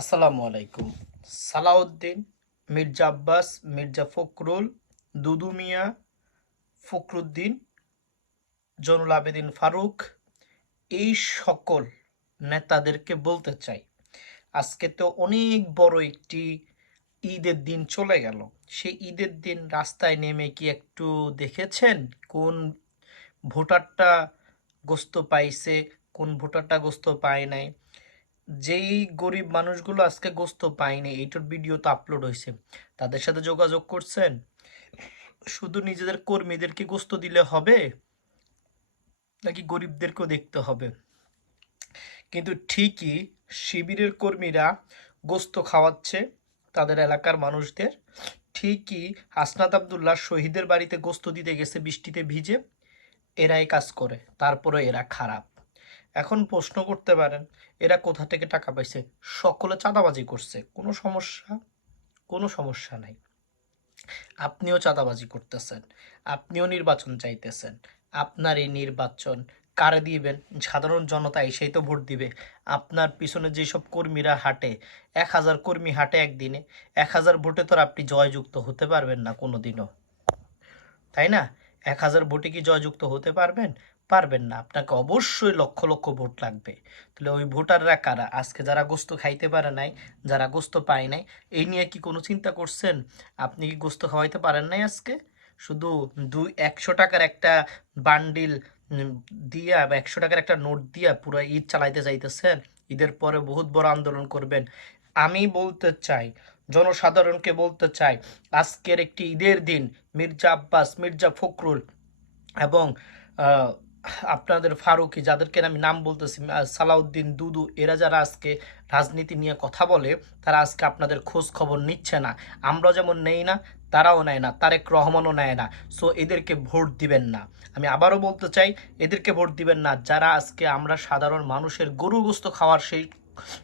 আসসালামু আলাইকুম। সালাউদ্দিন, মির্জা আব্বাস, মির্জা ফখরুল, দুদু মিয়া, ফখরুদ্দিন, জনুল আবেদিন ফারুক, এই সকল নেতাদেরকে বলতে চাই। আজকে তো অনেক বড় একটি ঈদের দিন চলে গেল। সেই ঈদের দিন রাস্তায় নেমে কি একটু দেখেছেন? কোন ভোটারটা গোস্ত পাইছে, কোন ভোটারটা গোস্ত পায় নাই? যেই গরিব মানুষগুলো আজকে গোস্ত পায়নি, এইটার ভিডিও তো আপলোড হয়েছে তাদের সাথে যোগাযোগ করছেন? শুধু নিজেদের কর্মীদেরকে গোস্ত দিলে হবে, নাকি গরিবদেরকেও দেখতে হবে? কিন্তু ঠিকই শিবিরের কর্মীরা গোস্ত খাওয়াচ্ছে তাদের এলাকার মানুষদের। ঠিকই হাসনাত আবদুল্লাহ শহীদের বাড়িতে গোস্ত দিতে গেছে বৃষ্টিতে ভিজে। এরাই কাজ করে তারপরে এরা খারাপ। এখন প্রশ্ন করতে পারেন, এরা কোথা থেকে টাকা পাইছে? সকলে চাঁদাবাজি করছে। কোনো সমস্যা? কোনো সমস্যা নাই। আপনিও চাঁদাবাজি করতেছেন। আপনিও নির্বাচন চাইতেছেন। আপনার এই নির্বাচন কারে দিবেন? সাধারণ জনতা এসেই তো ভোট দিবে। আপনার পিছনে যেসব কর্মীরা হাঁটে, এক হাজার কর্মী হাঁটে একদিনে, এক হাজার ভোটে তো আপনি জয়যুক্ত হতে পারবেন না কোনো দিনও তাই না? এক হাজার ভোটে কি জয়যুক্ত হতে পারবেন? পারবেন না। আপনাকে অবশ্যই লক্ষ লক্ষ ভোট লাগবে। তাহলে ওই ভোটাররা কারা? আজকে যারা গোস্ত খাইতে পারে নাই, যারা গোস্ত পায় নাই, এই নিয়ে কি কোনো চিন্তা করছেন? আপনি কি গোস্ত খাওয়াইতে পারেন নাই আজকে? শুধু দুই, একশো টাকার একটা বান্ডিল দিয়া বা একশো টাকার একটা নোট দিয়া পুরো ঈদ চালাইতে চাইতেছেন ঈদের পরে বহুত বড় আন্দোলন করবেন। আমি বলতে চাই, জনসাধারণকে বলতে চাই, আজকের একটি ঈদের দিন মির্জা আব্বাস, মির্জা ফখরুল এবং আপনাদের ফারুকি, যাদেরকে আমি নাম বলতেছি সালাউদ্দিন দুদু, এরা যারা আজকে রাজনীতি নিয়ে কথা বলে, তারা আজকে আপনাদের খোঁজ খবর নিচ্ছে না। আমরা যেমন নেই না, তারাও নেয় না, তারেক রহমানও নেয় না। সো এদেরকে ভোট দিবেন না। আমি আবারও বলতে চাই, এদেরকে ভোট দিবেন না। যারা আজকে আমরা সাধারণ মানুষের গরু খাওয়ার সেই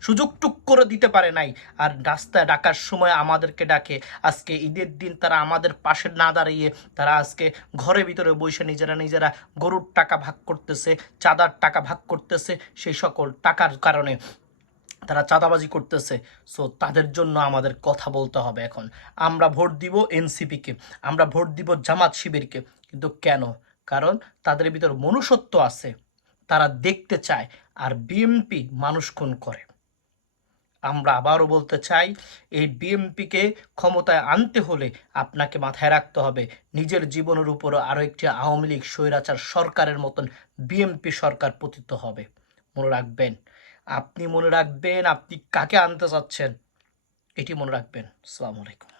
সুযোগ টুক করে দিতে পারে নাই। আর রাস্তায় ডাকার সময় আমাদেরকে ডাকে। আজকে ঈদের দিন তারা আমাদের পাশে না দাঁড়িয়ে তারা আজকে ঘরের ভিতরে বসে নিজেরা নিজেরা গরুর টাকা ভাগ করতেছে, চাঁদার টাকা ভাগ করতেছে, সেই সকল টাকার কারণে তারা চাঁদাবাজি করতেছে। সো তাদের জন্য আমাদের কথা বলতে হবে এখন। আমরা ভোট দিব এনসিপিকে, আমরা ভোট দিব জামাত শিবিরকে। কিন্তু কেন? কারণ তাদের ভিতর মনুষ্যত্ব আছে। তারা দেখতে চায় আর বিএমপি মানুষ খুন করে। আমরা আবারও বলতে চাই, এই বিএমপিকে ক্ষমতায় আনতে হলে আপনাকে মাথায় রাখতে হবে, নিজের জীবনের উপরও আরও একটি আওয়ামী লীগ স্বৈরাচার সরকারের মতন বিএমপি সরকার পতিত হবে। মনে রাখবেন, আপনি মনে রাখবেন আপনি কাকে আনতে চাচ্ছেন, এটি মনে রাখবেন। আসসালামু আলাইকুম।